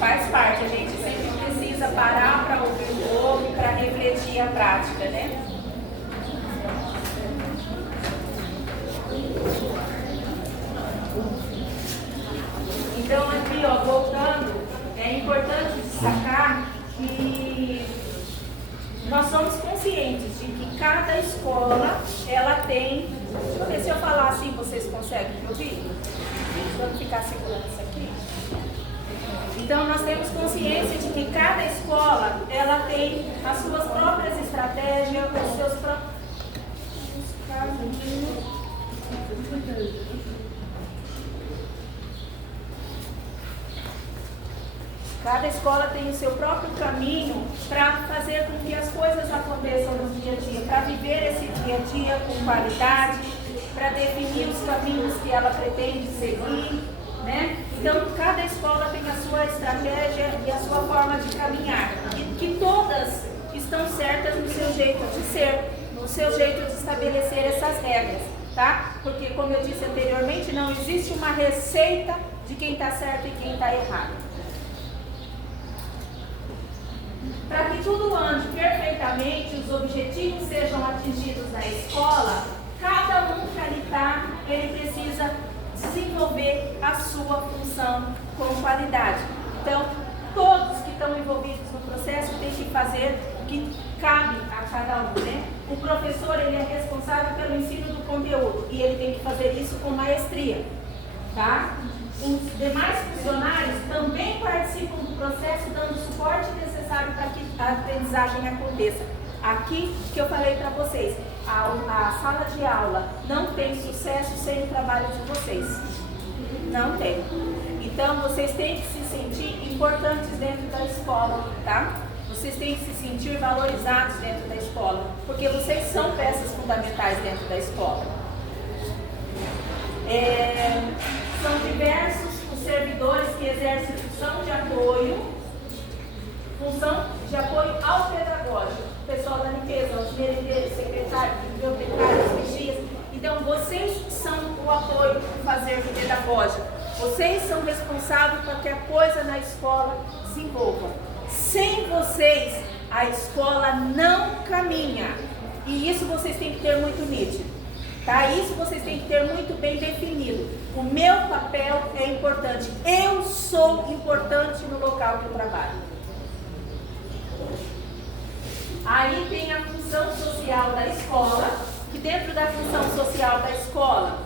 faz parte, a gente sempre precisa parar para ouvir o outro, para refletir a prática, né? Então aqui, ó, voltando, é importante destacar que nós somos conscientes de que cada escola, ela tem... Deixa eu ver se eu falar assim, vocês conseguem me ouvir? Vamos ficar segurando isso aqui. Então, nós temos consciência de que cada escola, ela tem as suas próprias estratégias, os seus próprios... Cada escola tem o seu próprio caminho para fazer com que as coisas aconteçam no dia a dia, para viver esse dia a dia com qualidade, para definir os caminhos que ela pretende seguir, né? Então, cada escola tem a sua estratégia e a sua forma de caminhar, e que todas estão certas no seu jeito de ser, no seu jeito de estabelecer essas regras, tá? Porque, como eu disse anteriormente, não existe uma receita de quem está certo e quem está errado. Para que tudo ande perfeitamente, os objetivos sejam atingidos na escola, cada um que ali está, ele precisa desenvolver a sua função com qualidade. Então, todos que estão envolvidos no processo têm que fazer o que cabe a cada um, né? O professor, ele é responsável pelo ensino do conteúdo e ele tem que fazer isso com maestria, tá? Os demais funcionários também participam do processo, dando o suporte necessário para que a aprendizagem aconteça. Aqui que eu falei para vocês, a sala de aula não tem sucesso sem o trabalho de vocês. Não tem. Então, vocês têm que se sentir importantes dentro da escola, tá? Vocês têm que se sentir valorizados dentro da escola, porque vocês são peças fundamentais dentro da escola. São diversos os servidores que exercem função de apoio ao pedagógico. O pessoal da limpeza, os merendeiros, secretários, bibliotecários, vigias. Então, vocês são o apoio do fazer pedagógico. Vocês são responsáveis para que a coisa na escola desenvolva. Sem vocês, a escola não caminha. E isso vocês têm que ter muito nítido. Tá? Isso vocês têm que ter muito bem definido. O meu papel é importante. Eu sou importante no local que eu trabalho. Aí tem a função social da escola, que dentro da função social da escola,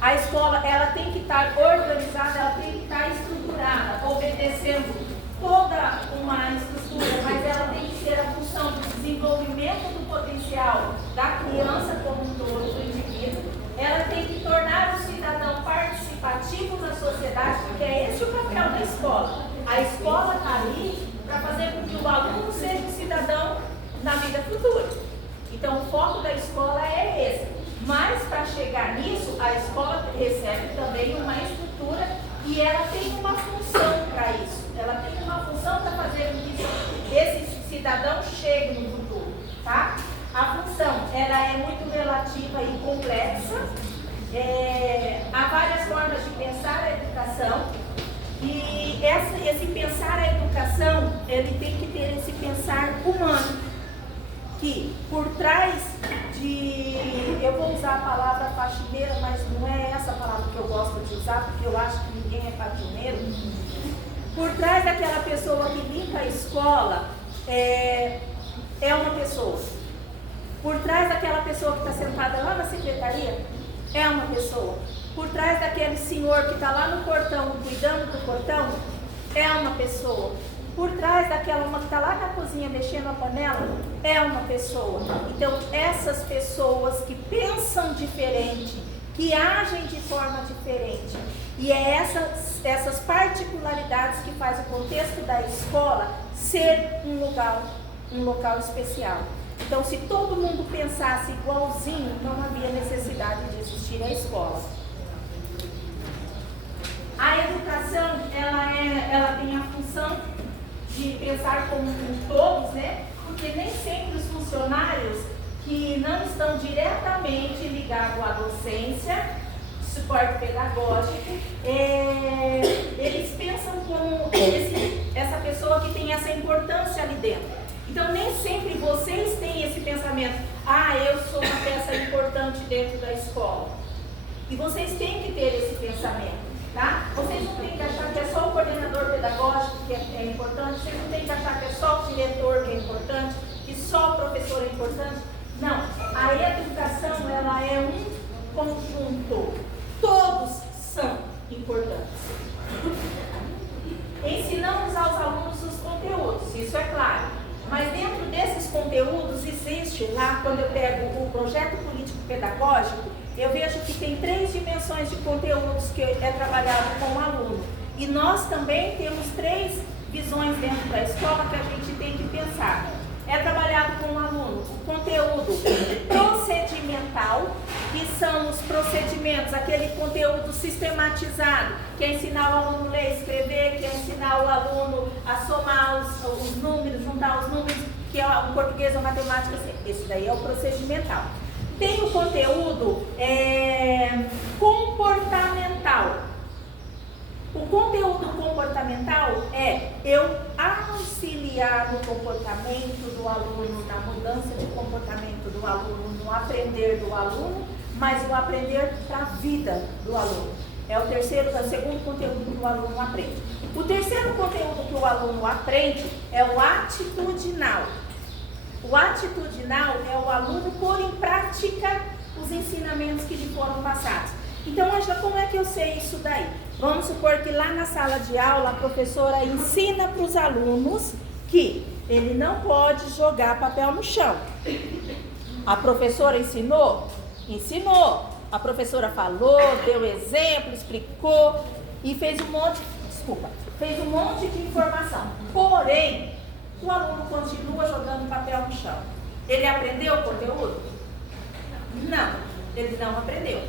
a escola ela tem que estar organizada, ela tem que estar estruturada, obedecendo toda uma estrutura, mas ela tem que ser a função do desenvolvimento do potencial da criança como um todo, do indivíduo. Ela tem que tornar o cidadão participativo na sociedade, porque é esse o papel da escola. A escola está ali para fazer com que o aluno seja um cidadão na vida futura. Então, o foco da escola é esse. Mas, para chegar nisso, a escola recebe também uma estrutura e ela tem uma função para isso. Ela tem uma função para fazer com que esse cidadão chegue no futuro, tá? A função, ela é muito relativa e complexa. Há várias formas de pensar a educação. E esse pensar a educação, ele tem que ter esse pensar humano, que por trás de, eu vou usar a palavra faxineira, mas não é essa palavra que eu gosto de usar, porque eu acho que ninguém é faxineiro. Por trás daquela pessoa que limpa a escola, é uma pessoa. Por trás daquela pessoa que está sentada lá na secretaria, é uma pessoa. Por trás daquele senhor que está lá no portão, cuidando do portão, é uma pessoa. Por trás daquela uma que está lá na cozinha mexendo a panela, é uma pessoa. Então, essas pessoas que pensam diferente, que agem de forma diferente, e é essas particularidades que faz o contexto da escola ser um local especial. Então, se todo mundo pensasse igualzinho, não havia necessidade de existir a escola. A educação, ela tem a função de pensar como todos, né? Porque nem sempre os funcionários que não estão diretamente ligados à docência suporte pedagógico, eles pensam como essa pessoa que tem essa importância ali dentro. Então, nem sempre vocês têm esse pensamento, eu sou uma peça importante dentro da escola. E vocês têm que ter esse pensamento, tá? Vocês não têm que achar que é só o coordenador pedagógico que é importante, vocês não têm que achar que é só o diretor que é importante, que só o professor é importante. Não, a educação, ela é um conjunto. Todos são importantes. Ensinamos aos alunos os conteúdos, isso é claro. Mas dentro desses conteúdos existe lá, quando eu pego o projeto político-pedagógico, eu vejo que tem 3 dimensões de conteúdos que é trabalhado com o aluno. E nós também temos 3 visões dentro da escola que a gente tem que pensar. É trabalhado com o aluno o conteúdo procedimental, que são os procedimentos, aquele conteúdo sistematizado, que é ensinar o aluno a ler e escrever, que é ensinar o aluno a somar os números, juntar os números, que é o português ou matemática. Esse daí é o procedimental. Tem o conteúdo comportamental. O conteúdo comportamental é eu auxiliar no comportamento do aluno, na mudança de comportamento do aluno, no aprender do aluno, mas o aprender para a vida do aluno. É o segundo conteúdo que o aluno aprende. O terceiro conteúdo que o aluno aprende é o atitudinal. O atitudinal é o aluno pôr em prática os ensinamentos que lhe foram passados. Então, Ângela, como é que eu sei isso daí? Vamos supor que lá na sala de aula a professora ensina para os alunos que ele não pode jogar papel no chão. A professora ensinou? Ensinou. A professora falou, deu exemplo, explicou e fez um monte de informação. Porém, o aluno continua jogando papel no chão. Ele aprendeu o conteúdo? Não, ele não aprendeu.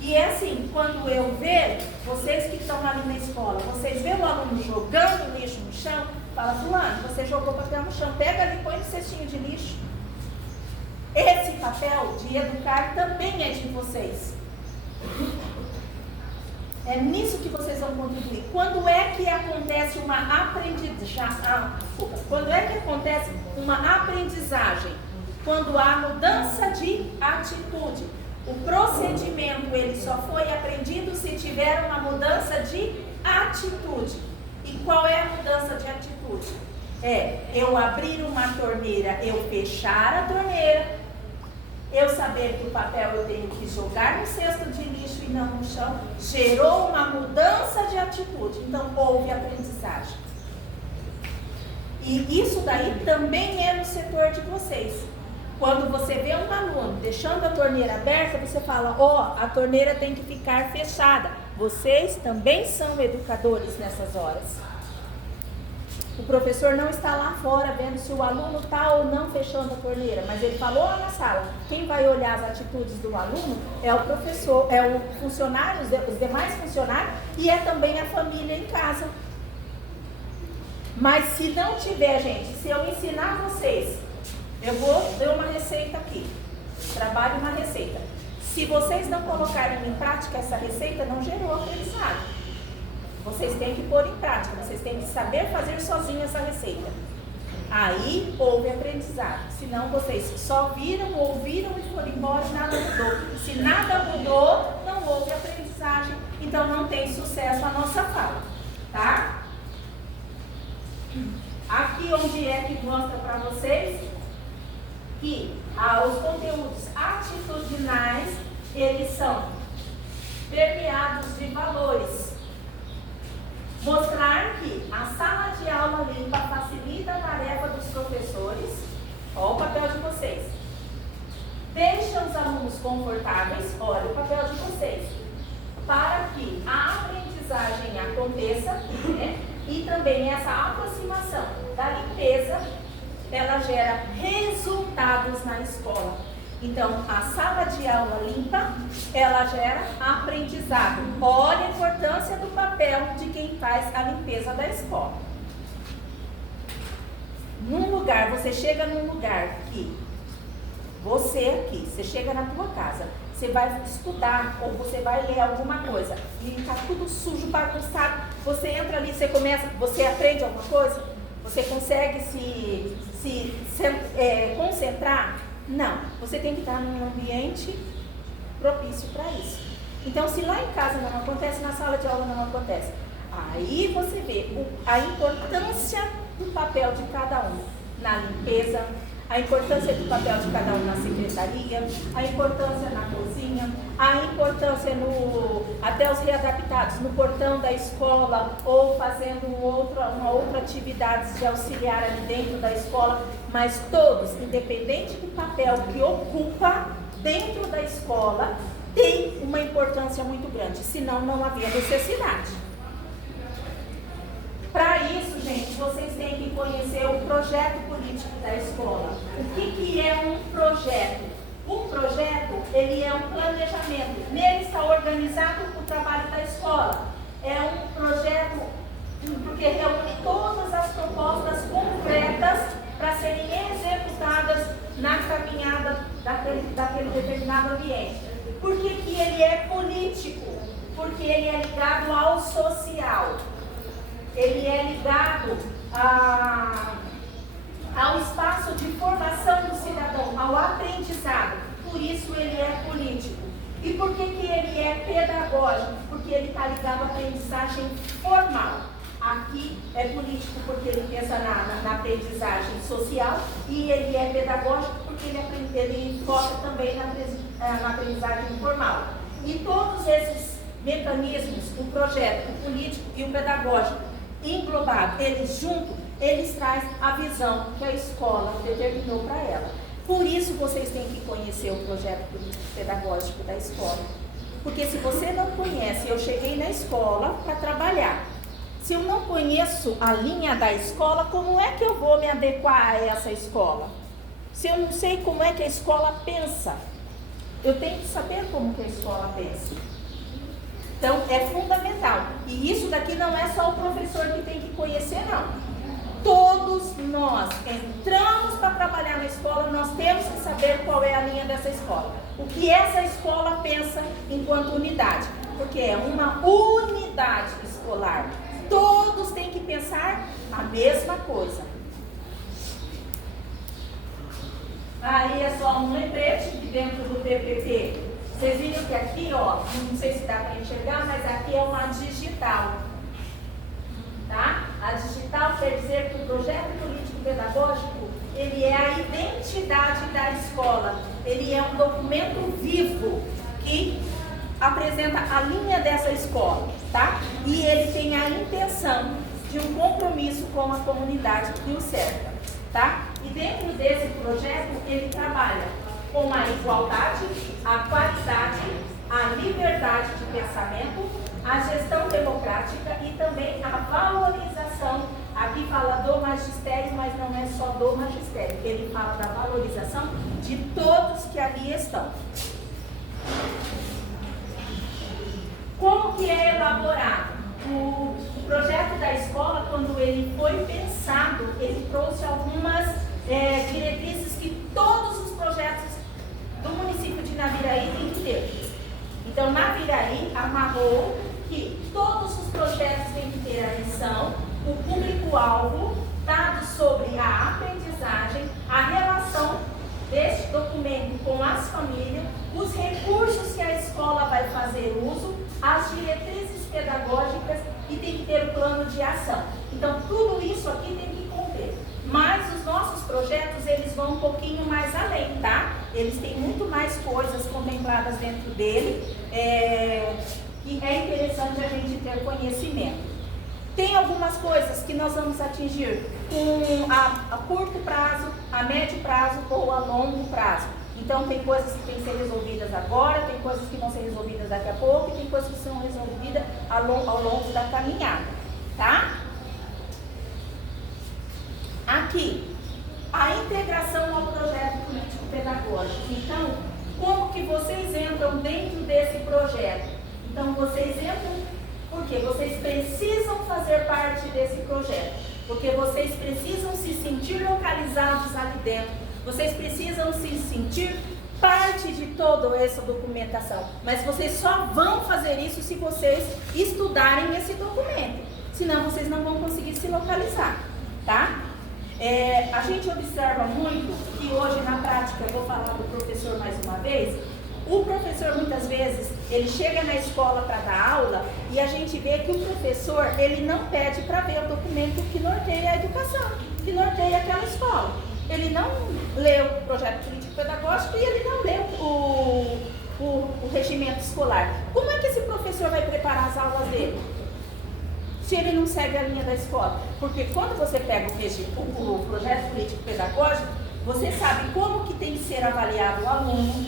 E é assim, quando eu ver, vocês que estão ali na escola, vocês veem o aluno jogando lixo no chão, fala, fulano, você jogou papel no chão, pega ali e põe no cestinho de lixo. Esse papel de educar também é de vocês. É nisso que vocês vão contribuir. Quando é que acontece uma aprendizagem? Quando há mudança de atitude. O procedimento, ele só foi aprendido se tiver uma mudança de atitude. E qual é a mudança de atitude? É eu abrir uma torneira, eu fechar a torneira, eu saber que o papel eu tenho que jogar no cesto de lixo e não no chão, gerou uma mudança de atitude. Então, houve aprendizagem. E isso daí também é no setor de vocês. Quando você vê um aluno deixando a torneira aberta, você fala, a torneira tem que ficar fechada. Vocês também são educadores nessas horas. O professor não está lá fora vendo se o aluno está ou não fechando a torneira, mas ele falou lá na sala. Quem vai olhar as atitudes do aluno é o professor, é o funcionário, os demais funcionários e é também a família em casa. Mas se não tiver, gente, se eu ensinar vocês, eu vou dar uma receita aqui, trabalho uma receita. Se vocês não colocarem em prática essa receita, não gerou aprendizado. Vocês têm que pôr em prática, vocês têm que saber fazer sozinho essa receita. Aí houve aprendizado. Senão vocês só viram, ouviram e foram embora e nada mudou. Se nada mudou, não houve aprendizagem, então não tem sucesso a nossa fala, tá? Aqui onde é que mostra para vocês que os conteúdos atitudinais, eles são permeados de valores. Mostrar que a sala de aula limpa facilita a tarefa dos professores. Olha o papel de vocês. Deixa os alunos confortáveis, olha o papel de vocês. Para que a aprendizagem aconteça, né? E também essa aproximação da limpeza, ela gera resultados na escola. Então, a sala de aula limpa, ela gera aprendizado. Olha a importância do papel de quem faz a limpeza da escola. Você chega num lugar que, você chega na tua casa, você vai estudar ou você vai ler alguma coisa e está tudo sujo, bagunçado, você entra ali, você aprende alguma coisa? Você consegue se concentrar? Não, você tem que estar num ambiente propício para isso. Então, se lá em casa não acontece, na sala de aula não acontece. Aí você vê a importância do papel de cada um na limpeza, a importância do papel de cada um na secretaria, a importância na cozinha, a importância até os readaptados no portão da escola ou fazendo uma outra atividade de auxiliar ali dentro da escola, mas todos, independente do papel que ocupa dentro da escola, tem uma importância muito grande, senão não havia necessidade. Para isso, gente, vocês têm que conhecer o projeto político da escola. O que é um projeto? Um projeto, ele é um planejamento. Nele está organizado o trabalho da escola. É um projeto porque reúne todas as propostas concretas para serem executadas na caminhada daquele determinado ambiente. Por que ele é político? Porque ele é ligado ao social. Ele é ligado ao espaço de formação do cidadão, ao aprendizado. Por isso ele é político. E por que ele é pedagógico? Porque ele está ligado à aprendizagem formal. Aqui é político porque ele pensa na aprendizagem social, e ele é pedagógico porque ele foca também na aprendizagem formal. E todos esses mecanismos, o projeto, o político e o pedagógico, englobado, eles juntos, eles trazem a visão que a escola determinou para ela. Por isso vocês têm que conhecer o projeto político pedagógico da escola. Porque se você não conhece, eu cheguei na escola para trabalhar. Se eu não conheço a linha da escola, como é que eu vou me adequar a essa escola? Se eu não sei como é que a escola pensa, eu tenho que saber como que a escola pensa. Então, é fundamental. E isso daqui não é só o professor que tem que conhecer, não. Todos nós entramos para trabalhar na escola, nós temos que saber qual é a linha dessa escola. O que essa escola pensa enquanto unidade. Porque é uma unidade escolar. Todos têm que pensar a mesma coisa. Aí é só um lembrete que dentro do PPT. Vocês viram que aqui, ó, não sei se dá para enxergar, mas aqui é uma digital. Tá? A digital quer dizer que o projeto político-pedagógico, ele é a identidade da escola. Ele é um documento vivo que apresenta a linha dessa escola, tá? E ele tem a intenção de um compromisso com a comunidade que o cerca, tá? E dentro desse projeto, ele trabalha com a igualdade, a qualidade, a liberdade de pensamento, a gestão democrática e também a valorização. Aqui fala do magistério, mas não é só do magistério. Ele fala da valorização de todos que ali estão. Como que é elaborado? O projeto da escola, quando ele foi pensado, ele trouxe algumas diretrizes que todos os projetos do município de Naviraí têm que ter. Então, Naviraí amarrou que todos os projetos têm que ter a missão, o público-alvo, dados sobre a aprendizagem, a relação deste documento com as famílias, os recursos que a escola vai fazer uso, as diretrizes pedagógicas e tem que ter o plano de ação. Então, tudo isso aqui tem que conter. Mas os nossos projetos, eles vão um pouquinho mais além, tá? Eles têm muito mais coisas contempladas dentro dele, e é interessante a gente ter conhecimento. Tem algumas coisas que nós vamos atingir a curto prazo, a médio prazo ou a longo prazo. Então, tem coisas que têm que ser resolvidas agora, tem coisas que vão ser resolvidas daqui a pouco, e tem coisas que são resolvidas ao longo da caminhada, tá? Aqui, a integração ao projeto político-pedagógico. Então, como que vocês entram dentro desse projeto? Então, vocês entram porque vocês precisam fazer parte desse projeto, porque vocês precisam se sentir localizados ali dentro, vocês precisam se sentir parte de toda essa documentação, mas vocês só vão fazer isso se vocês estudarem esse documento, senão vocês não vão conseguir se localizar, tá? A gente observa muito que hoje na prática, eu vou falar do professor mais uma vez, o professor muitas vezes, ele chega na escola para dar aula e a gente vê que o professor, ele não pede para ver o documento que norteia a educação, que norteia aquela escola. Ele não lê o projeto político-pedagógico e ele não lê o regimento escolar. Como é que esse professor vai preparar as aulas dele? Se ele não segue a linha da escola? Porque quando você pega o projeto político-pedagógico, você sabe como que tem que ser avaliado o aluno,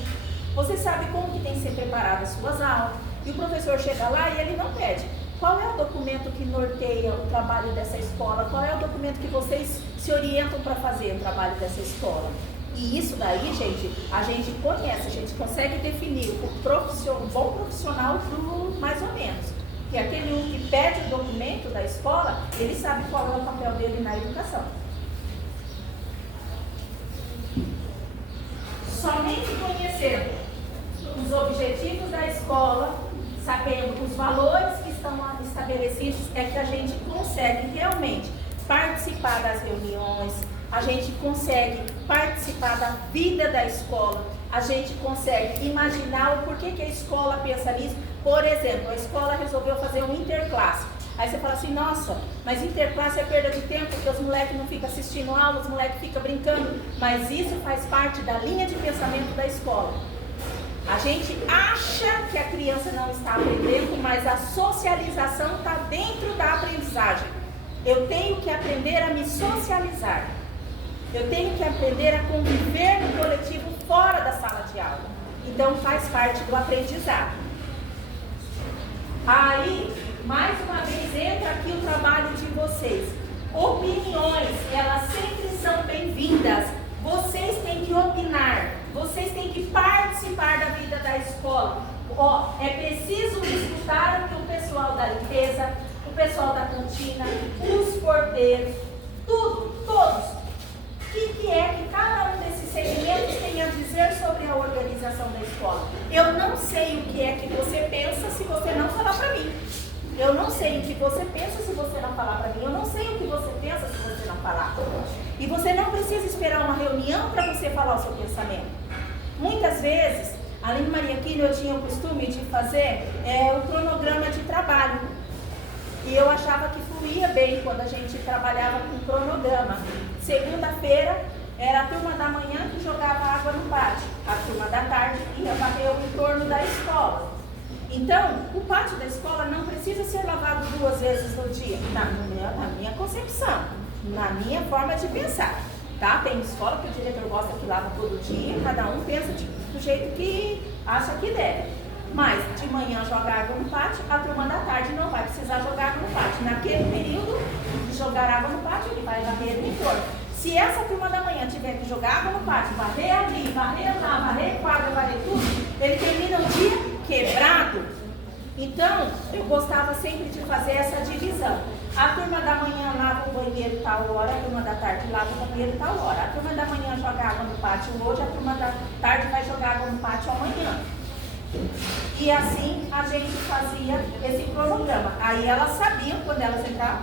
você sabe como que tem que ser preparadas as suas aulas, e o professor chega lá e ele não pede. Qual é o documento que norteia o trabalho dessa escola? Qual é o documento que vocês se orientam para fazer o trabalho dessa escola? E isso daí, gente, a gente conhece, a gente consegue definir o bom profissional do mais ou menos. Que aquele um que pede o documento da escola, ele sabe qual é o papel dele na educação. Somente conhecendo os objetivos da escola, sabendo os valores que estão estabelecidos, é que a gente consegue realmente participar das reuniões, a gente consegue participar da vida da escola, a gente consegue imaginar o porquê que a escola pensa nisso. Por exemplo, a escola resolveu fazer um interclasse. Aí você fala assim, nossa, mas interclasse é perda de tempo, porque os moleques não ficam assistindo aula, os moleques ficam brincando. Mas isso faz parte da linha de pensamento da escola. A gente acha que a criança não está aprendendo, mas a socialização está dentro da aprendizagem. Eu tenho que aprender a me socializar. Eu tenho que aprender a conviver no coletivo fora da sala de aula. Então faz parte do aprendizado. Aí, mais uma vez, entra aqui o trabalho de vocês. Opiniões, elas sempre são bem-vindas. Vocês têm que opinar, vocês têm que participar da vida da escola. É preciso escutar o que o pessoal da limpeza, o pessoal da cantina, os porteiros, todos. O que é que cada um desses segmentos tem a dizer sobre a organização da escola? Eu não sei o que é que você pensa se você não falar para mim. Eu não sei o que você pensa se você não falar para mim. Eu não sei o que você pensa se você não falar. E você não precisa esperar uma reunião para você falar o seu pensamento. Muitas vezes, além de Maria Aquino, eu tinha o costume de fazer o cronograma de trabalho. E eu achava que fluía bem quando a gente trabalhava com cronograma. Segunda-feira era a turma da manhã que jogava água no pátio. A turma da tarde ia varrer o entorno da escola. Então, o pátio da escola não precisa ser lavado 2 vezes no dia, na minha concepção, na minha forma de pensar. Tá? Tem escola que o diretor gosta que lava todo dia, cada um pensa do jeito que acha que deve. Mas de manhã joga água no pátio, a turma da tarde não vai precisar jogar água no pátio. Naquele período de jogar água no pátio, ele vai varrer o entorno. Se essa turma da manhã tiver que jogar água no pátio, varrer ali, varrer lá, varrer quadra, varrer tudo, ele termina o dia quebrado. Então, eu gostava sempre de fazer essa divisão. A turma da manhã lava o banheiro tal hora, a turma da tarde lava o banheiro tal hora. A turma da manhã joga água no pátio hoje, a turma da tarde vai jogar água no pátio amanhã. E assim a gente fazia esse cronograma. Aí elas sabiam quando elas entravam,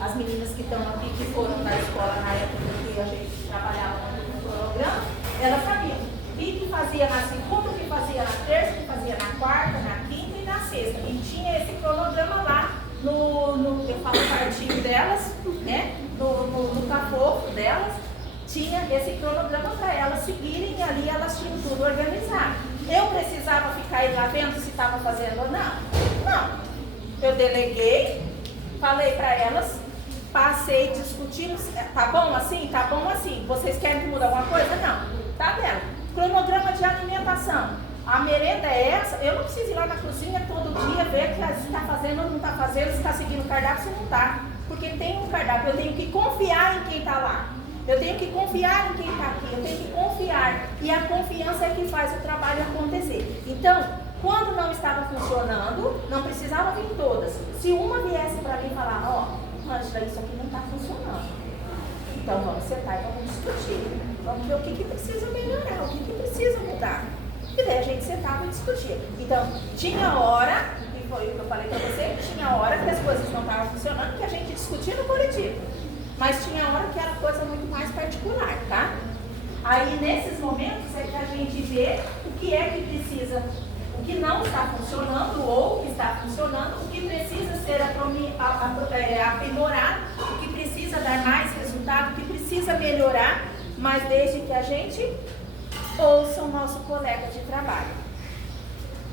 as meninas que estão aqui, que foram na escola na época que a gente trabalhava no cronograma, elas sabiam. E que fazia na segunda, que fazia na terça, que fazia na quarta, na quinta e na sexta. E tinha esse cronograma lá eu falo partinho delas, né? No cafofo delas, tinha esse cronograma para elas seguirem e ali elas tinham tudo organizado. Eu precisava ficar aí lá vendo se estava fazendo ou não? Não. Eu deleguei, falei para elas, passei, discutimos, tá bom assim? Tá bom assim. Vocês querem que mude alguma coisa? Não. Tá vendo? Cronograma de alimentação. A merenda é essa, eu não preciso ir lá na cozinha todo dia ver se está fazendo ou não está fazendo, se está seguindo o cardápio, se não está. Porque tem um cardápio, eu tenho que confiar em quem está lá. Eu tenho que confiar em quem está aqui, eu tenho que confiar. E a confiança é que faz o trabalho acontecer. Então, quando não estava funcionando, não precisava vir todas. Se uma viesse para mim e falar, ó, Ângela, isso aqui não está funcionando. Então vamos sentar e vamos discutir. Vamos ver o que precisa melhorar, o que precisa mudar. E daí a gente sentava e discutia. Então, tinha hora, e foi o que eu falei para você, tinha hora que as coisas não estavam funcionando, que a gente discutia no coletivo. Mas tinha hora que era coisa muito mais particular, tá? Aí, nesses momentos, é que a gente vê o que é que precisa, o que não está funcionando ou o que está funcionando, o que precisa ser aprimorado, o que precisa dar mais resultado, o que precisa melhorar, mas desde que a gente ouça o nosso colega de trabalho.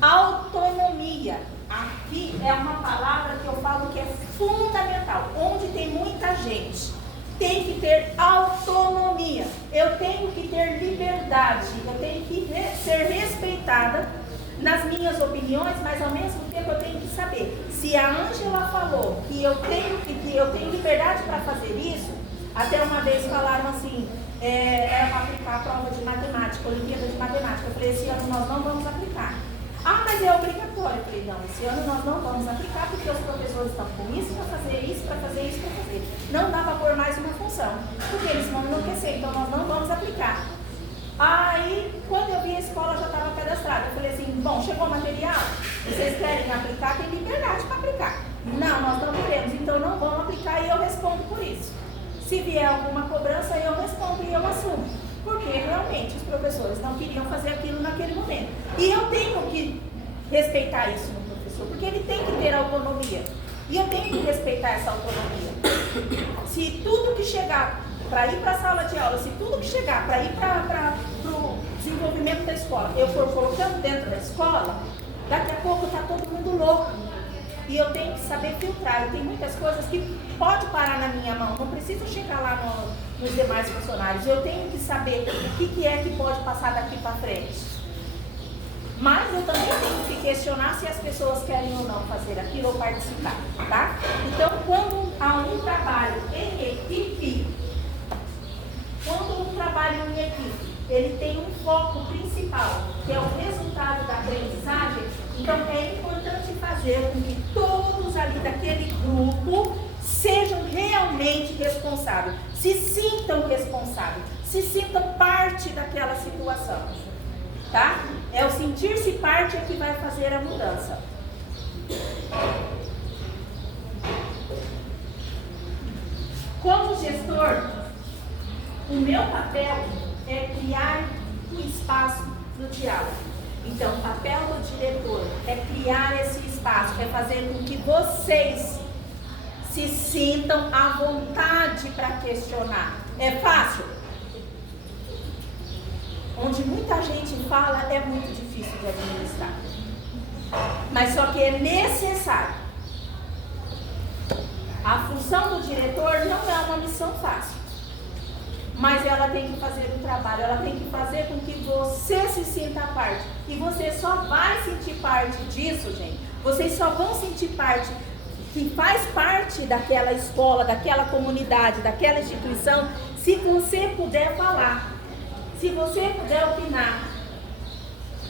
Autonomia. Aqui é uma palavra que eu falo que é fundamental. Onde tem muita gente, tem que ter autonomia. Eu tenho que ter liberdade. Eu tenho que ser respeitada nas minhas opiniões, mas ao mesmo tempo eu tenho que saber. Se a Ângela falou que eu tenho liberdade para fazer isso, até uma vez falaram assim, era para aplicar a prova de matemática, Olimpíada de Matemática. Eu falei, esse ano nós não vamos aplicar. Ah, mas é obrigatório. Eu falei, não, esse ano nós não vamos aplicar porque os professores estão com isso para fazer isso, para fazer isso, para fazer. Não dá para pôr mais uma função, porque eles vão enlouquecer, então nós não vamos aplicar. Aí, quando eu vi a escola já estava cadastrada, eu falei assim, bom, chegou o material, vocês querem aplicar, tem liberdade para aplicar. Não, nós não queremos, então não vamos aplicar e eu respondo por isso. Se vier alguma cobrança, eu respondo e eu assumo. Porque realmente os professores não queriam fazer aquilo naquele momento. E eu tenho que respeitar isso no professor, porque ele tem que ter autonomia. E eu tenho que respeitar essa autonomia. Se tudo que chegar para ir para a sala de aula, se tudo que chegar para ir para o desenvolvimento da escola, eu for colocando dentro da escola, daqui a pouco está todo mundo louco. E eu tenho que saber filtrar. E tem muitas coisas que pode parar na minha mão. Não precisa chegar lá nos demais funcionários. Eu tenho que saber o que é que pode passar daqui para frente. Mas eu também tenho que questionar se as pessoas querem ou não fazer aquilo ou participar, tá? Então, quando há um trabalho em equipe, ele tem um foco principal, que é o resultado da aprendizagem. Então, é importante fazer com que todos ali daquele grupo sejam realmente responsáveis, se sintam responsáveis, se sintam parte daquela situação, tá? É o sentir-se parte que vai fazer a mudança. Como gestor, o meu papel é criar um espaço do diálogo. Então, o papel do diretor é criar esse espaço, é fazer com que vocês se sintam à vontade para questionar. É fácil? Onde muita gente fala, é muito difícil de administrar. Mas só que é necessário. A função do diretor não é uma missão fácil. Mas ela tem que fazer o trabalho, ela tem que fazer com que você se sinta parte. E você só vai sentir parte disso, gente. Vocês só vão sentir parte, que faz parte daquela escola, daquela comunidade, daquela instituição, se você puder falar. Se você puder opinar.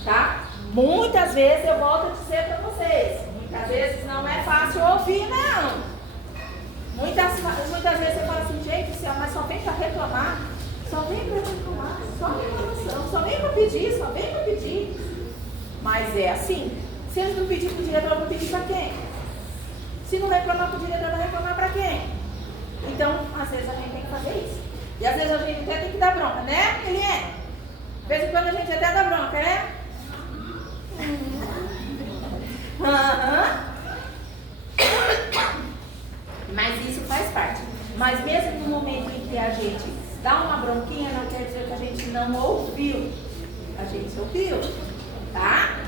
Tá? Muitas vezes eu volto a dizer para vocês, muitas vezes não é fácil ouvir, não. Muitas vezes você fala assim, gente do céu, mas só vem para reclamar, só vem para reclamar, só reclamação, só vem para pedir, só vem para pedir. Mas é assim, se eles não pedirem para o diretor, vão pedir para quem? Se não reclamar para o diretor, vai reclamar para quem? Então, às vezes a gente tem que fazer isso. E às vezes a gente até tem que dar bronca, né, Eliane? De vez em quando a gente até dá bronca, né? Mas isso faz parte. Mas mesmo no momento em que a gente dá uma bronquinha, não quer dizer que a gente não ouviu. A gente ouviu, tá?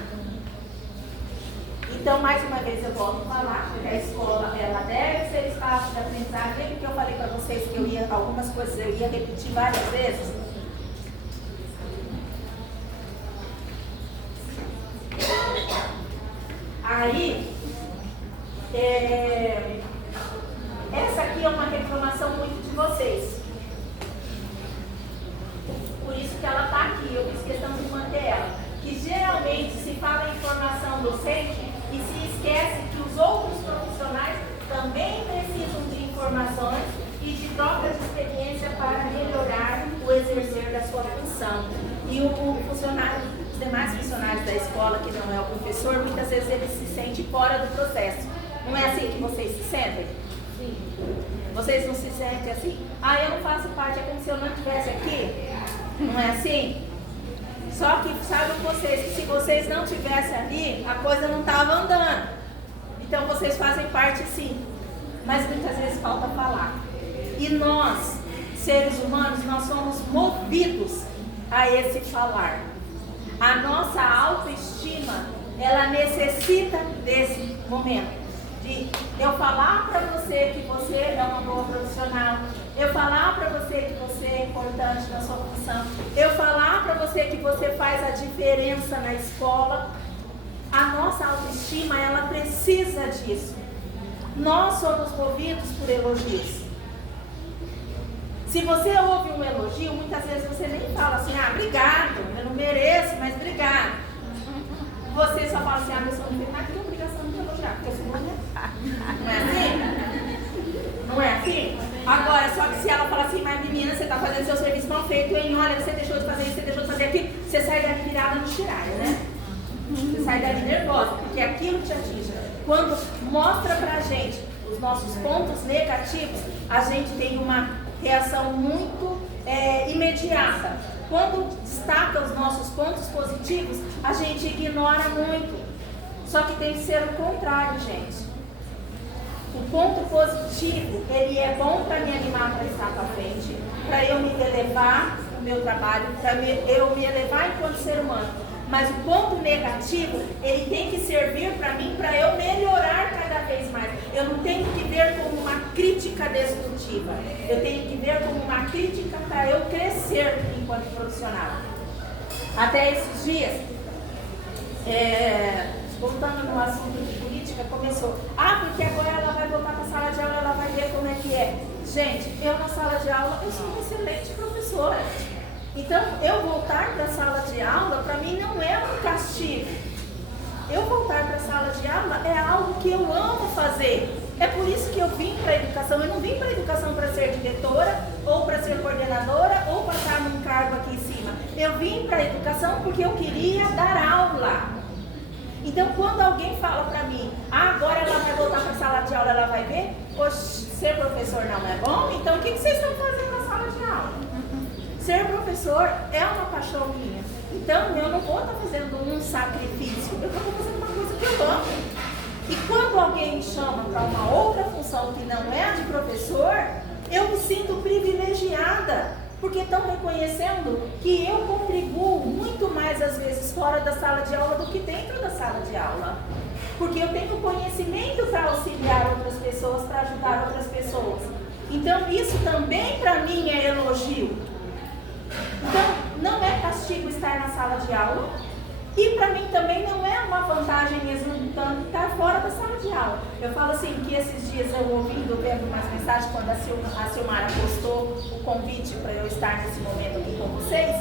Então, mais uma vez eu volto a falar que a escola, ela deve ser espaço de aprendizagem. Lembra que eu falei para vocês que algumas coisas eu ia repetir várias vezes? Aí, essa aqui é uma reclamação muito de vocês. Por isso que ela está aqui, eu fiz questão de manter ela. Que geralmente se fala em formação docente e se esquece que os outros profissionais também precisam de informações e de troca de experiência para formação. E o funcionário, os demais funcionários da escola, que não é o professor, muitas vezes ele se sente fora do processo. Não é assim que vocês se sentem? Sim. Vocês não se sentem assim? Ah, eu não faço parte, é como se eu não estivesse aqui. Não é assim? Só que sabem vocês que se vocês não estivessem ali, a coisa não estava andando. Então vocês fazem parte sim. Mas muitas vezes falta falar. E nós, seres humanos, nós somos movidos a esse falar. A nossa autoestima, ela necessita desse momento. De eu falar para você que você é uma boa profissional, eu falar para você que você é importante na sua função, eu falar para você que você faz a diferença na escola. A nossa autoestima, ela precisa disso. Nós somos movidos por elogios. Se você ouve um elogio, muitas vezes você nem fala assim, ah, obrigado, eu não mereço, mas obrigado. Você só fala assim, ah, pessoa não tem nada de obrigação de elogiar, porque eu sou mulher. Não é assim? Não é assim? Agora, só que se ela fala assim, mas menina, você está fazendo seu serviço mal feito, hein? Olha, você deixou de fazer isso, você deixou de fazer aquilo, você sai dali virada no chiralho, né? Você sai dali nervosa, porque é aquilo te atinge. Quando mostra pra gente os nossos pontos negativos, a gente tem uma reação muito imediata. Quando destaca os nossos pontos positivos, a gente ignora muito. Só que tem que ser o contrário, gente. O ponto positivo, ele é bom para me animar para estar para frente, para eu me elevar no meu trabalho, para eu me elevar enquanto ser humano. Mas o ponto negativo, ele tem que servir para mim, para eu melhorar cada vez mais. Eu não tenho que ver como uma crítica destrutiva. Eu tenho que ver como uma crítica para eu crescer enquanto profissional. Até esses dias, voltando no assunto de política, começou. Ah, porque agora ela vai voltar para a sala de aula, ela vai ver como é que é. Gente, eu na sala de aula, eu sou uma excelente professora. Então, eu voltar para a sala de aula, para mim não é um castigo. Eu voltar para a sala de aula é algo que eu amo fazer. É por isso que eu vim para a educação. Eu não vim para a educação para ser diretora, ou para ser coordenadora, ou para estar num cargo aqui em cima. Eu vim para a educação porque eu queria dar aula. Então, quando alguém fala para mim, ah, agora ela vai voltar para a sala de aula, ela vai ver, poxa, ser professor não é bom? Então, o que vocês estão fazendo na sala de aula? Ser professor é uma paixão minha. Então, eu não vou estar fazendo um sacrifício. Eu estou fazendo uma coisa que eu amo. E quando alguém me chama para uma outra função que não é a de professor, eu me sinto privilegiada. Porque estão reconhecendo que eu contribuo muito mais, às vezes, fora da sala de aula do que dentro da sala de aula. Porque eu tenho conhecimento para auxiliar outras pessoas, para ajudar outras pessoas. Então, isso também para mim é elogio. Então, não é castigo estar na sala de aula. E para mim também não é uma vantagem exorbitante estar fora da sala de aula. Eu falo assim, que esses dias eu ouvindo, vendo umas mensagens, quando a Silmara postou o convite para eu estar nesse momento aqui com vocês,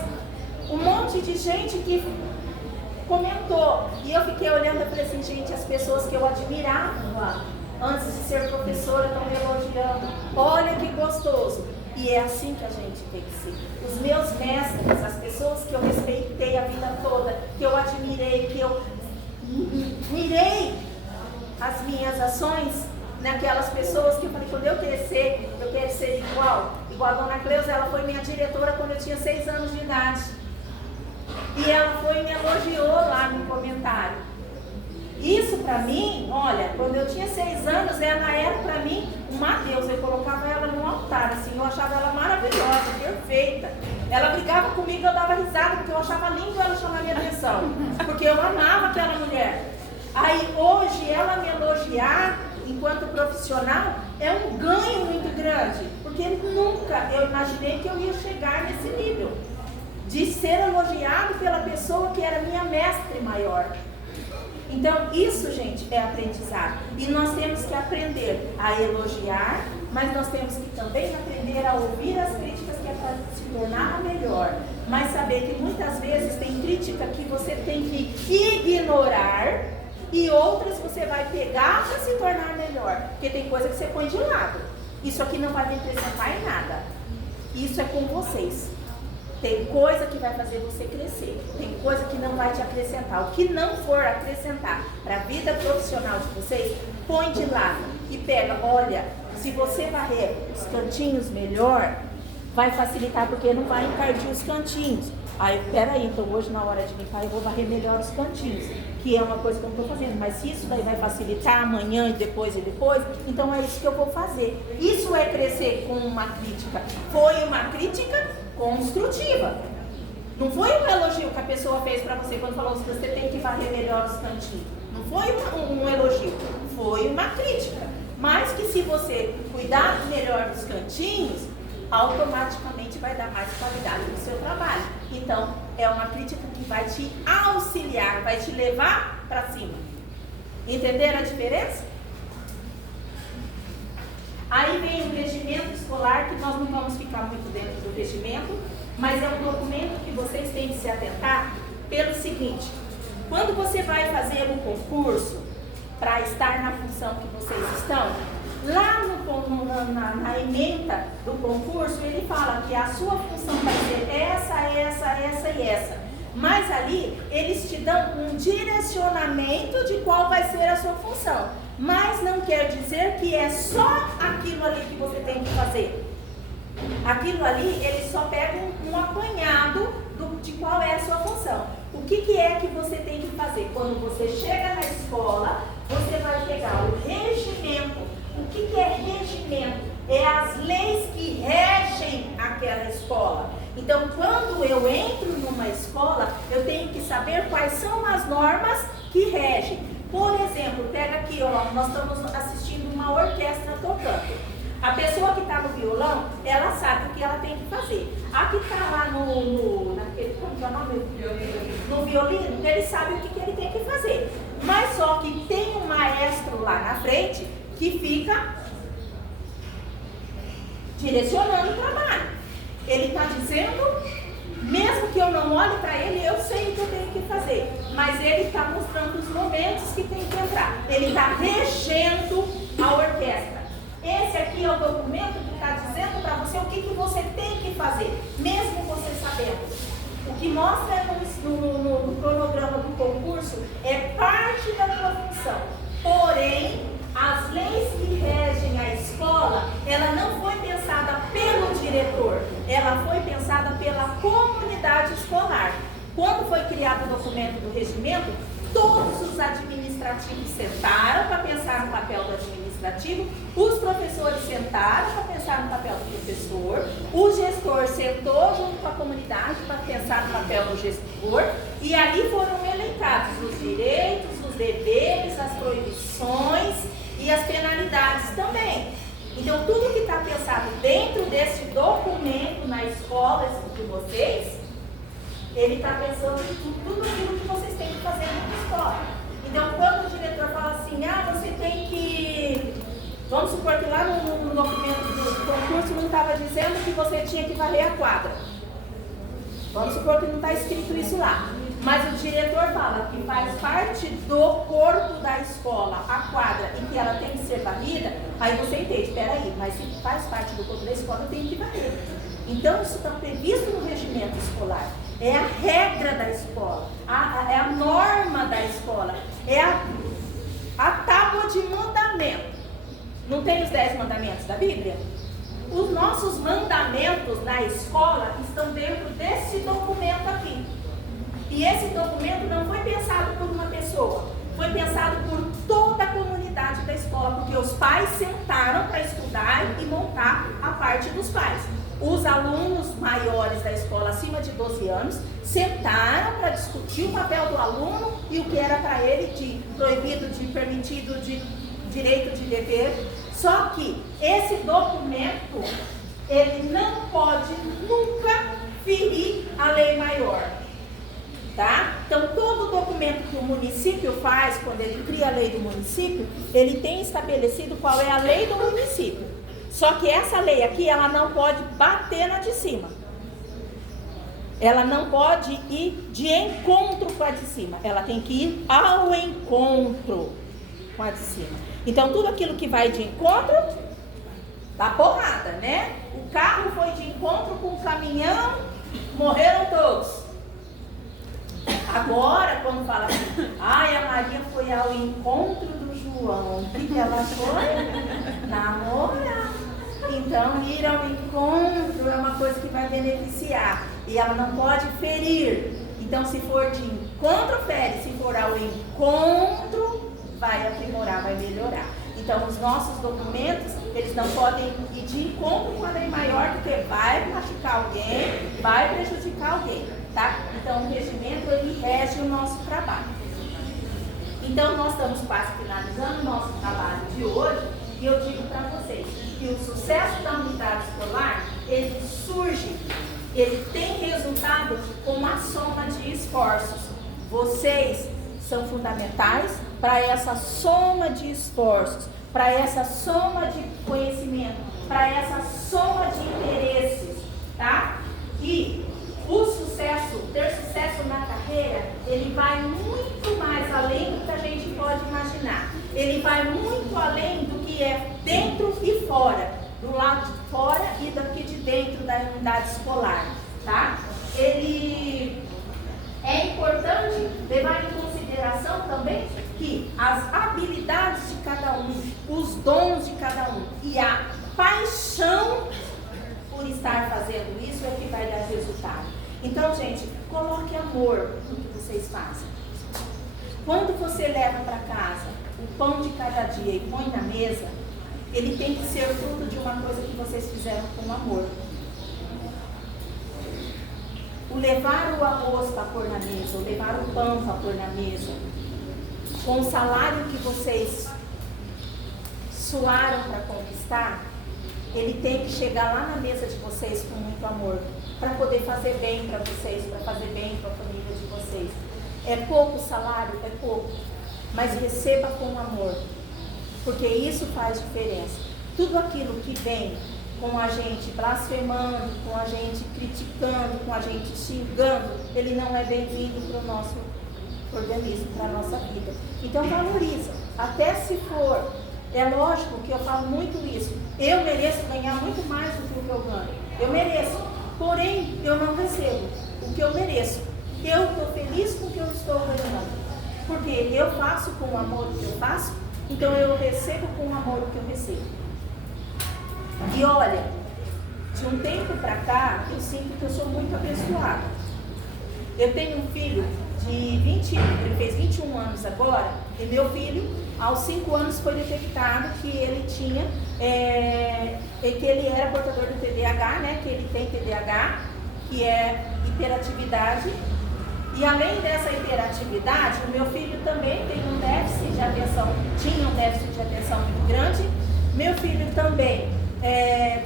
um monte de gente que comentou. E eu fiquei olhando e falei assim, gente, as pessoas que eu admirava antes de ser professora estão me elogiando. Olha que gostoso. E é assim que a gente tem que ser. Os meus mestres, as pessoas que eu respeitei a vida toda, que eu admirei, que eu mirei as minhas ações naquelas pessoas que eu falei, quando eu crescer, eu quero ser igual. Igual a dona Cleusa, ela foi minha diretora quando eu tinha 6 anos de idade. E ela foi e me elogiou lá no comentário. Isso para mim, olha, quando eu tinha 6 anos, ela era para mim uma deusa. Eu colocava ela no altar, assim, eu achava ela maravilhosa, perfeita. Ela brigava comigo, eu dava risada, porque eu achava lindo ela chamar minha atenção. Porque eu amava aquela mulher. Aí hoje ela me elogiar enquanto profissional é um ganho muito grande. Porque nunca eu imaginei que eu ia chegar nesse nível. De ser elogiado pela pessoa que era minha mestre maior. Então, isso, gente, é aprendizado. E nós temos que aprender a elogiar, mas nós temos que também aprender a ouvir as críticas, que é para se tornar melhor. Mas saber que muitas vezes tem crítica que você tem que ignorar e outras você vai pegar para se tornar melhor. Porque tem coisa que você põe de lado. Isso aqui não vai me acrescentar em nada. Isso é com vocês. Tem coisa que vai fazer você crescer, tem coisa que não vai te acrescentar. O que não for acrescentar para a vida profissional de vocês, põe de lado e pega. Olha, se você varrer os cantinhos melhor, vai facilitar, porque não vai encardir os cantinhos. Aí, peraí, então hoje na hora de limpar eu vou varrer melhor os cantinhos, que é uma coisa que eu não estou fazendo, mas se isso daí vai facilitar amanhã e depois, então é isso que eu vou fazer. Isso é crescer com uma crítica. Foi uma crítica construtiva. Não foi um elogio que a pessoa fez para você quando falou que você tem que varrer melhor os cantinhos. Não foi um elogio, foi uma crítica. Mas que se você cuidar melhor dos cantinhos, automaticamente vai dar mais qualidade no seu trabalho. Então, é uma crítica que vai te auxiliar, vai te levar para cima. Entenderam a diferença? Aí vem o regimento escolar, que nós não vamos ficar muito dentro do regimento, mas é um documento que vocês têm que se atentar pelo seguinte: quando você vai fazer um concurso para estar na função que vocês estão, lá na ementa do concurso, ele fala que a sua função vai ser essa e essa. Mas ali, eles te dão um direcionamento de qual vai ser a sua função. Mas não quer dizer que é só aquilo ali que você tem que fazer. Aquilo ali, eles só pegam um apanhado de qual é a sua função. O que é que você tem que fazer? Quando você chega na escola, você vai pegar o regimento. O que é regimento? É as leis que regem aquela escola. Então, quando eu entro numa escola, eu tenho que saber quais são as normas que regem. Por exemplo, pega aqui, ó, nós estamos assistindo uma orquestra tocando. A pessoa que está no violão, ela sabe o que ela tem que fazer. A que está lá no violino, ele sabe o que ele tem que fazer. Mas só que tem um maestro lá na frente que fica direcionando o trabalho. Ele está dizendo, mesmo que eu não olhe para ele, eu sei o que eu tenho que fazer. Mas ele está mostrando os momentos que tem que entrar. Ele está regendo a orquestra. Esse aqui é o documento que está dizendo para você o que você tem que fazer, mesmo você sabendo. O que mostra no cronograma do concurso é parte da tua função. Porém, as leis que regem a escola, ela não foi pensada pelo diretor, ela foi pensada pela comunidade escolar. Quando foi criado o documento do regimento, todos os administrativos sentaram para pensar no papel do administrativo, os professores sentaram para pensar no papel do professor, o gestor sentou junto com a comunidade para pensar no papel do gestor, e ali foram elencados os direitos, os deveres, as proibições e as penalidades também. Então, tudo que está pensado dentro desse documento na escola de vocês, ele está pensando em tudo aquilo que vocês têm que fazer na escola. Então, quando o diretor fala assim, você tem que... Vamos supor que lá no documento do concurso não estava dizendo que você tinha que varrer a quadra. Vamos supor que não está escrito isso lá. Mas o diretor fala que faz parte do corpo da escola, a quadra, e que ela tem que ser varrida, aí você entende, peraí, mas se faz parte do corpo da escola, eu tenho que varrer. Então, isso está previsto no regimento escolar. É a regra da escola, é a norma da escola, é a tábua de mandamento. Não tem os 10 mandamentos da Bíblia? Os nossos mandamentos na escola estão dentro desse documento aqui. E esse documento não foi pensado por uma pessoa, foi pensado por toda a comunidade da escola, porque os pais sentaram para estudar e montar a parte dos pais. Os alunos maiores da escola, acima de 12 anos, sentaram para discutir o papel do aluno e o que era para ele de proibido, de permitido, de direito, de dever. Só que esse documento, ele não pode nunca ferir a lei maior. Tá? Então, todo documento que o município faz, quando ele cria a lei do município, ele tem estabelecido qual é a lei do município. Só que essa lei aqui, ela não pode bater na de cima. Ela não pode ir de encontro com a de cima. Ela tem que ir ao encontro com a de cima. Então, tudo aquilo que vai de encontro, dá porrada, né? O carro foi de encontro com o caminhão Morreram todos. Agora, quando fala assim, ai, a Maria foi ao encontro do João, o que ela foi? Namorar. Então, ir ao encontro é uma coisa que vai beneficiar. E ela não pode ferir. Então, se for de encontro, fere. Se for ao encontro, vai aprimorar, vai melhorar. Então, os nossos documentos, eles não podem ir de encontro quando é maior, porque vai machucar alguém, vai prejudicar alguém, tá? Então, o regimento, ele rege o nosso trabalho. Então, nós estamos quase finalizando o nosso trabalho de hoje, e eu digo para vocês que o sucesso da unidade escolar, ele surge, ele tem resultado com uma soma de esforços. Vocês são fundamentais para essa soma de esforços, para essa soma de conhecimento, para essa soma de interesses, tá? E o sucesso, ter sucesso na carreira, ele vai muito mais além do que a gente pode imaginar. Ele vai muito além do que é dentro e fora, do lado de fora e daqui de dentro da unidade escolar, tá? Ele é importante levar em consideração também que as habilidades de cada um, os dons de cada um e a paixão por estar fazendo isso é que vai dar resultado. Então, gente, coloque amor no que vocês fazem. Quando você leva para casa o pão de cada dia e põe na mesa, ele tem que ser fruto de uma coisa que vocês fizeram com amor. O levar o arroz para pôr na mesa, o levar o pão para pôr na mesa, com o salário que vocês suaram para conquistar, ele tem que chegar lá na mesa de vocês com muito amor, para poder fazer bem para vocês, para fazer bem para a família de vocês. É pouco salário? É pouco. Mas receba com amor, porque isso faz diferença. Tudo aquilo que vem com a gente blasfemando, com a gente criticando, com a gente xingando, ele não é bem-vindo para o nosso organismo, para a nossa vida. Então valoriza, até se for. É lógico que eu falo muito isso. Eu mereço ganhar muito mais do que o que eu ganho. Eu mereço, porém eu não recebo o que eu mereço. Eu estou feliz com o que eu estou ganhando, porque eu faço com amor o que eu faço, então eu recebo com amor o que eu recebo. E olha, de um tempo para cá, eu sinto que eu sou muito abençoada. Eu tenho um filho de 20, ele fez 21 anos agora, e meu filho, aos 5 anos, foi detectado que ele tinha, que ele era portador do TDAH, né? Que ele tem TDAH, que é hiperatividade. E além dessa hiperatividade, o meu filho também tem um déficit de atenção, tinha um déficit de atenção muito grande. Meu filho também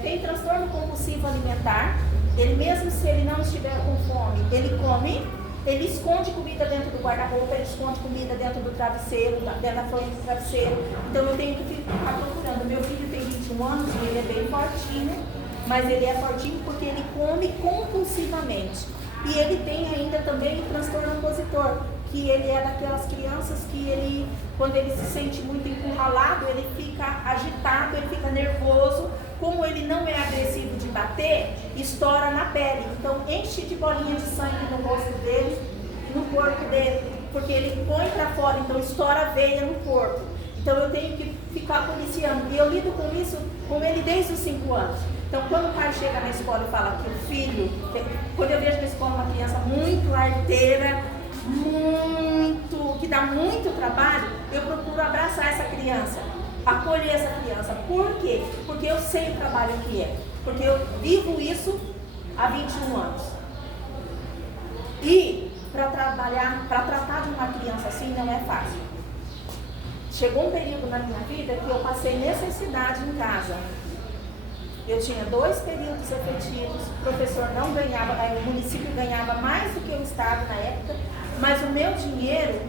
tem transtorno compulsivo alimentar. Ele mesmo se ele não estiver com fome, ele come, ele esconde comida dentro do guarda-roupa, ele esconde comida dentro do travesseiro, dentro da fronha do travesseiro. Então eu tenho que ficar procurando. Meu filho tem 21 anos e ele é bem fortinho, mas ele é fortinho porque ele come compulsivamente. E ele tem ainda também transtorno opositor, que ele é daquelas crianças que ele, quando ele se sente muito encurralado, ele fica agitado, ele fica nervoso. Como ele não é agressivo de bater, estoura na pele. Então enche de bolinha de sangue no rosto dele, no corpo dele, porque ele põe para fora, então estoura a veia no corpo. Então eu tenho que ficar policiando. E eu lido com isso com ele desde os 5 anos. Então quando o pai chega na escola e fala que o filho, quando eu vejo na escola uma criança muito arteira, que dá muito trabalho, eu procuro abraçar essa criança, acolher essa criança. Por quê? Porque eu sei o trabalho que é. Porque eu vivo isso há 21 anos. E para tratar de uma criança assim não é fácil. Chegou um período na minha vida que eu passei necessidade em casa. Eu tinha 2 períodos efetivos, o professor não ganhava, o município ganhava mais do que o estado na época, mas o meu dinheiro,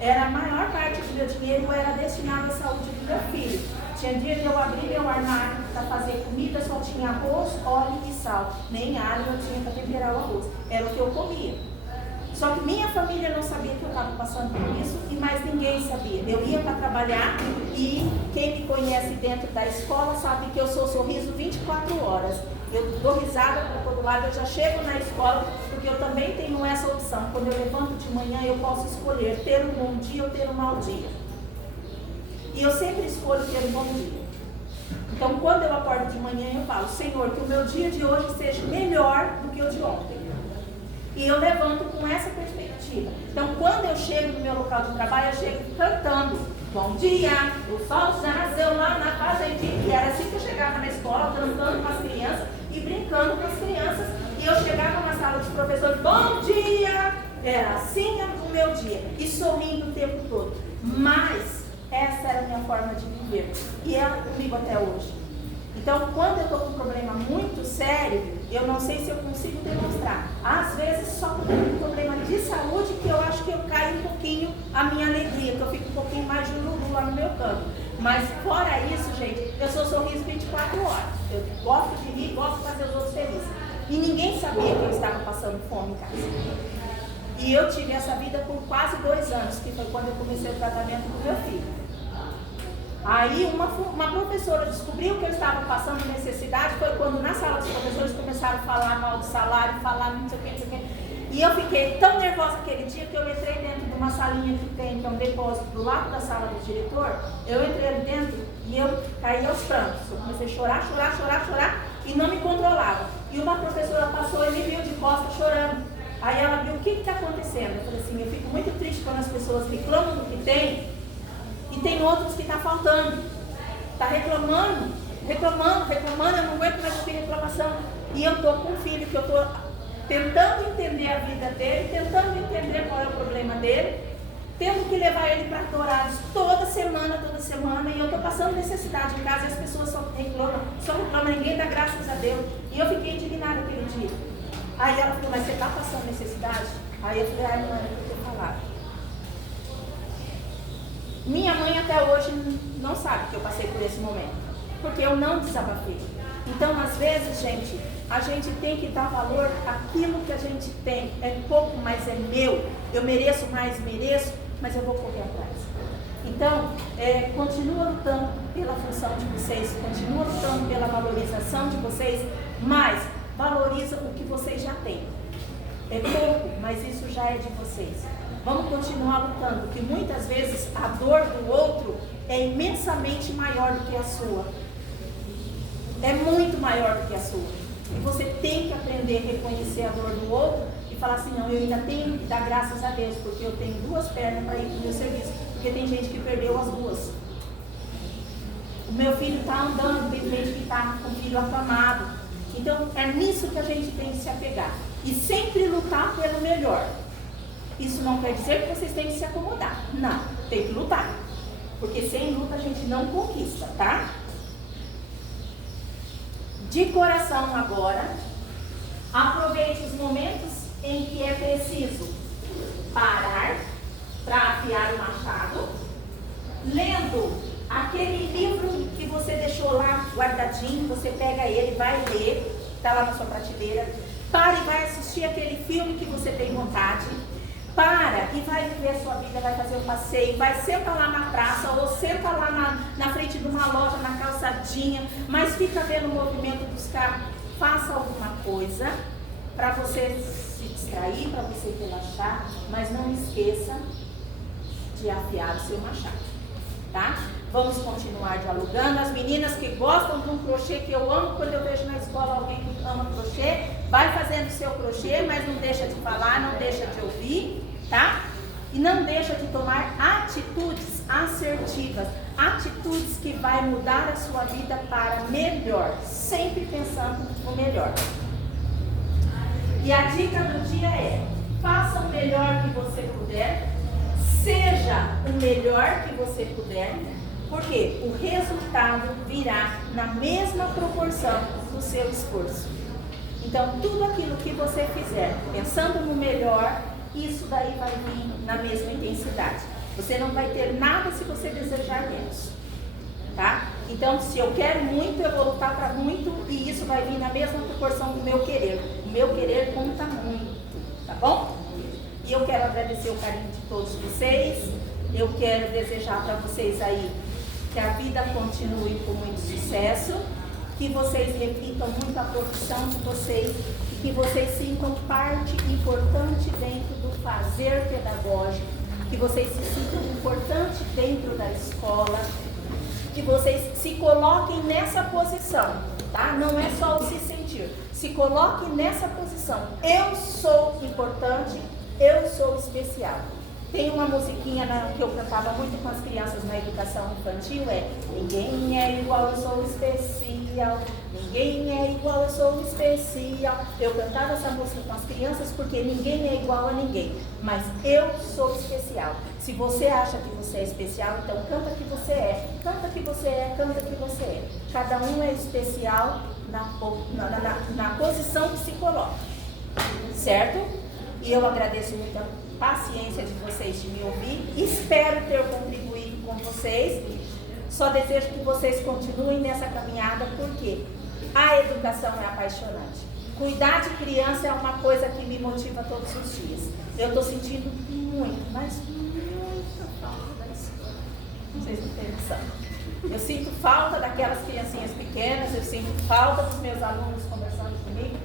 a maior parte do meu dinheiro era destinado à saúde do meu filho. Tinha dia que eu abri meu armário para fazer comida, só tinha arroz, óleo e sal. Nem alho eu tinha para temperar o arroz. Era o que eu comia. Só que minha família não sabia que eu estava passando por isso e mais ninguém sabia. Eu ia para trabalhar e quem me conhece dentro da escola sabe que eu sou sorriso 24 horas. Eu dou risada para todo lado, eu já chego na escola, porque eu também tenho essa opção. Quando eu levanto de manhã, eu posso escolher ter um bom dia ou ter um mau dia. E eu sempre escolho ter um bom dia. Então, quando eu acordo de manhã, eu falo: Senhor, que o meu dia de hoje seja melhor do que o de ontem. E eu levanto com essa perspectiva. Então, quando eu chego no meu local de trabalho, eu chego cantando: bom dia, o sol já nasceu lá na fazendinha. E era assim que eu chegava na escola, cantando com as crianças e brincando com as crianças. E eu chegava na sala de professor: bom dia! Era assim o meu dia. E sorrindo o tempo todo. Mas essa era a minha forma de viver. E ela comigo até hoje. Então, quando eu estou com um problema muito sério, eu não sei se eu consigo demonstrar. Às vezes, só por um problema de saúde, que eu acho que eu caio um pouquinho a minha alegria, que eu fico um pouquinho mais de lulu lá no meu canto. Mas, fora isso, gente, eu sou sorriso 24 horas. Eu gosto de rir, gosto de fazer os outros felizes. E ninguém sabia que eu estava passando fome em casa. E eu tive essa vida por quase 2 anos, que foi quando eu comecei o tratamento do meu filho. Aí uma professora descobriu que eu estava passando necessidade, foi quando na sala dos professores começaram a falar mal do salário, falar não sei o que, não sei o que. E eu fiquei tão nervosa aquele dia que eu entrei dentro de uma salinha que tem, que é um depósito do lado da sala do diretor. Eu entrei ali dentro e eu caí aos prantos. Eu comecei a chorar e não me controlava. E uma professora passou e me viu de costas chorando. Aí ela viu: o que está acontecendo? Eu falei assim: eu fico muito triste quando as pessoas reclamam do que tem. E tem outros que está faltando. Está reclamando, eu não aguento mais ouvir reclamação. E eu estou com um filho que eu estou tentando entender a vida dele, tentando entender qual é o problema dele, tendo que levar ele para horários toda semana, e eu estou passando necessidade em casa e as pessoas só reclamam, ninguém dá graças a Deus. E eu fiquei indignada aquele dia. Aí ela falou: mas você está passando necessidade? Aí eu falei: ai, mãe, eu vou falar. Minha mãe até hoje não sabe que eu passei por esse momento, porque eu não desabafei. Então, às vezes, gente, a gente tem que dar valor àquilo que a gente tem. É pouco, mas é meu. Eu mereço mais, mas eu vou correr atrás. Então, continua lutando pela função de vocês, continua lutando pela valorização de vocês, mas valoriza o que vocês já têm. É pouco, mas isso já é de vocês. Vamos continuar lutando, porque muitas vezes a dor do outro é imensamente maior do que a sua. É muito maior do que a sua. E você tem que aprender a reconhecer a dor do outro e falar assim: não, eu ainda tenho que dar graças a Deus, porque eu tenho 2 pernas para ir para o meu serviço. Porque tem gente que perdeu as 2. O meu filho está andando, tem gente que está com o filho acamado. Então é nisso que a gente tem que se apegar. E sempre lutar pelo melhor. Isso não quer dizer que vocês têm que se acomodar. Não, tem que lutar. Porque sem luta a gente não conquista, tá? De coração agora, aproveite os momentos em que é preciso parar para afiar o machado, lendo aquele livro que você deixou lá guardadinho, você pega ele, vai ler, está lá na sua prateleira, para e vai assistir aquele filme que você tem vontade. Para e vai viver a sua vida, vai fazer um passeio, vai sentar lá na praça ou senta lá na frente de uma loja, na calçadinha, mas fica vendo o movimento dos carros. Faça alguma coisa para você se distrair, para você relaxar, mas não esqueça de afiar o seu machado, tá? Vamos continuar dialogando. As meninas que gostam de um crochê, que eu amo quando eu vejo na escola alguém que ama crochê, vai fazendo seu crochê, mas não deixa de falar, não deixa de ouvir, tá? E não deixa de tomar atitudes assertivas, atitudes que vai mudar a sua vida para melhor, sempre pensando no melhor. E a dica do dia é: faça o melhor que você puder, seja o melhor que você puder, porque o resultado virá na mesma proporção do seu esforço. Então, tudo aquilo que você fizer pensando no melhor, isso daí vai vir na mesma intensidade. Você não vai ter nada se você desejar menos, tá? Então, se eu quero muito, eu vou lutar para muito, e isso vai vir na mesma proporção do meu querer. O meu querer conta muito, tá bom? E eu eu quero agradecer o carinho de todos vocês. Eu quero desejar para vocês aí que a vida continue com muito sucesso, que vocês repitam muito a profissão de vocês e que vocês sintam parte importante dentro do fazer pedagógico, que vocês se sintam importante dentro da escola, que vocês se coloquem nessa posição, tá? Não é só o se sentir, se coloquem nessa posição. Eu sou importante, eu sou especial. Tem uma musiquinha que eu cantava muito com as crianças na educação infantil, ninguém é igual, eu sou especial, ninguém é igual, eu sou especial. Eu cantava essa música com as crianças porque ninguém é igual a ninguém, mas eu sou especial. Se você acha que você é especial, então canta que você é, canta que você é, canta que você é. Cada um é especial na posição que se coloca, certo? E eu agradeço muito a paciência de vocês de me ouvir, espero ter contribuído com vocês, só desejo que vocês continuem nessa caminhada, porque a educação é apaixonante. Cuidar de criança é uma coisa que me motiva todos os dias. Eu estou sentindo muito, mas muita falta da escola. Vocês não têm noção. Eu sinto falta daquelas criancinhas pequenas, eu sinto falta dos meus alunos conversando comigo.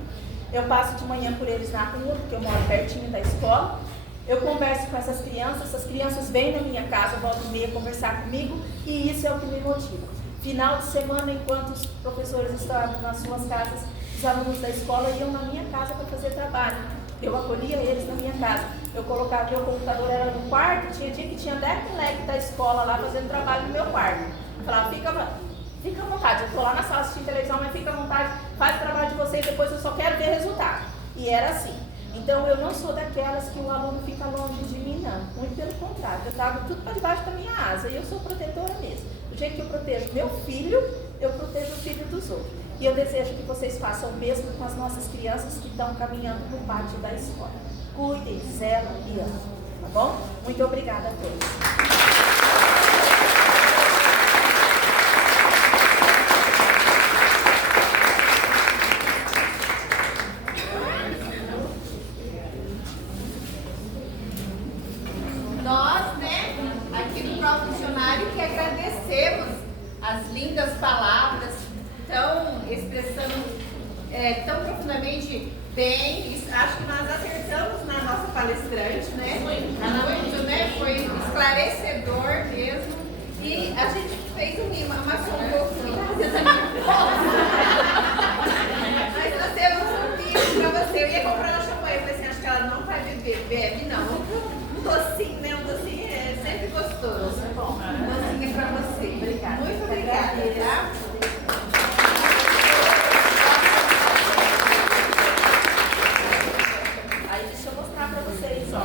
Eu passo de manhã por eles na rua, porque eu moro pertinho da escola. Eu converso com essas crianças vêm na minha casa, volta e meia conversar comigo, e isso é o que me motiva. Final de semana, enquanto os professores estavam nas suas casas, os alunos da escola iam na minha casa para fazer trabalho. Eu acolhia eles na minha casa. Eu colocava, meu computador era no quarto, tinha dia que tinha 10 moleques da escola lá fazendo trabalho no meu quarto. Eu falava, fica à vontade, eu estou lá na sala assistindo televisão, mas fica à vontade, faz o trabalho de vocês, depois eu só quero ver resultado. E era assim. Então, eu não sou daquelas que o aluno fica longe de mim, não. Muito pelo contrário, eu trago tudo para debaixo da minha asa e eu sou protetora mesmo. Do jeito que eu protejo meu filho, eu protejo o filho dos outros. E eu desejo que vocês façam o mesmo com as nossas crianças que estão caminhando no pátio da escola. Cuidem, zelem e amem, tá bom? Muito obrigada a todos. As lindas palavras, expressando tão profundamente bem. Acho que nós acertamos na nossa palestrante, né? Muito, né? Foi esclarecedor mesmo. E a gente fez amassou um pouco mas nós temos um vídeo para você. Eu ia comprar uma champanhe, eu falei assim, acho que ela não vai beber, bebe não. Um docinho, né? Um docinho é sempre gostoso. Bom, um docinho é para você. Obrigada. Muito obrigada, tá? Aí deixa eu mostrar para vocês, ó.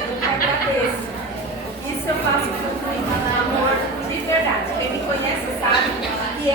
Eu agradeço. Isso eu faço com muito amor, de verdade. Quem me conhece sabe que é